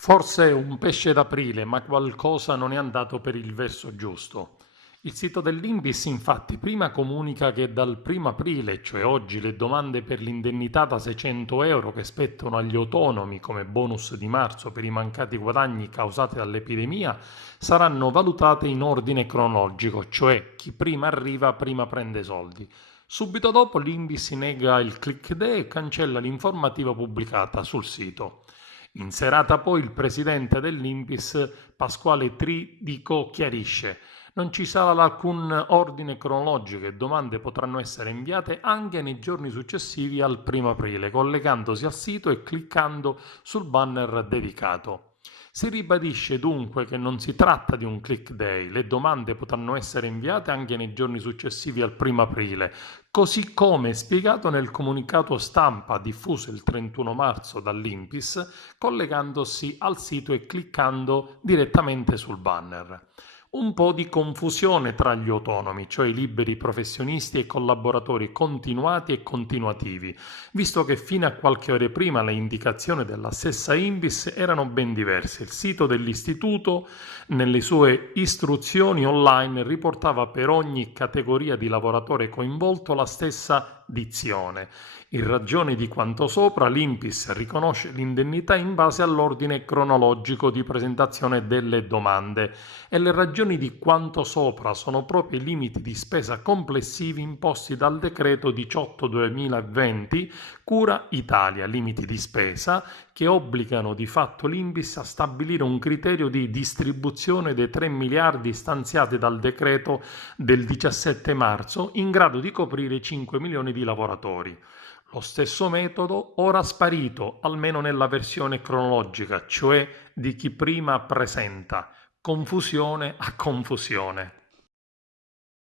Forse un pesce d'aprile, ma qualcosa non è andato per il verso giusto. Il sito dell'Inps infatti prima comunica che dal 1° aprile, cioè oggi, le domande per l'indennità da 600 euro che spettano agli autonomi come bonus di marzo per i mancati guadagni causati dall'epidemia saranno valutate in ordine cronologico, cioè chi prima arriva prima prende soldi. Subito dopo l'Inps nega il click day e cancella l'informativa pubblicata sul sito. In serata poi il presidente dell'Inps, Pasquale Tridico, chiarisce: non ci sarà alcun ordine cronologico e domande potranno essere inviate anche nei giorni successivi al 1° aprile, collegandosi al sito e cliccando sul banner dedicato. Si ribadisce dunque che non si tratta di un click day, le domande potranno essere inviate anche nei giorni successivi al 1° aprile, così come spiegato nel comunicato stampa diffuso il 31 marzo dall'Inps, collegandosi al sito e cliccando direttamente sul banner. Un po' di confusione tra gli autonomi, cioè i liberi professionisti e collaboratori continuati e continuativi, visto che fino a qualche ora prima le indicazioni della stessa Inps erano ben diverse. Il sito dell'istituto, nelle sue istruzioni online, riportava per ogni categoria di lavoratore coinvolto la stessa dizione. In ragione di quanto sopra, l'Inps riconosce l'indennità in base all'ordine cronologico di presentazione delle domande e le ragioni di quanto sopra sono proprio i limiti di spesa complessivi imposti dal decreto 18/2020 Cura Italia, limiti di spesa che obbligano di fatto l'Inps a stabilire un criterio di distribuzione dei 3 miliardi stanziati dal decreto del 17 marzo in grado di coprire 5 milioni di lavoratori. Lo stesso metodo ora sparito, almeno nella versione cronologica, cioè di chi prima presenta. Confusione a confusione.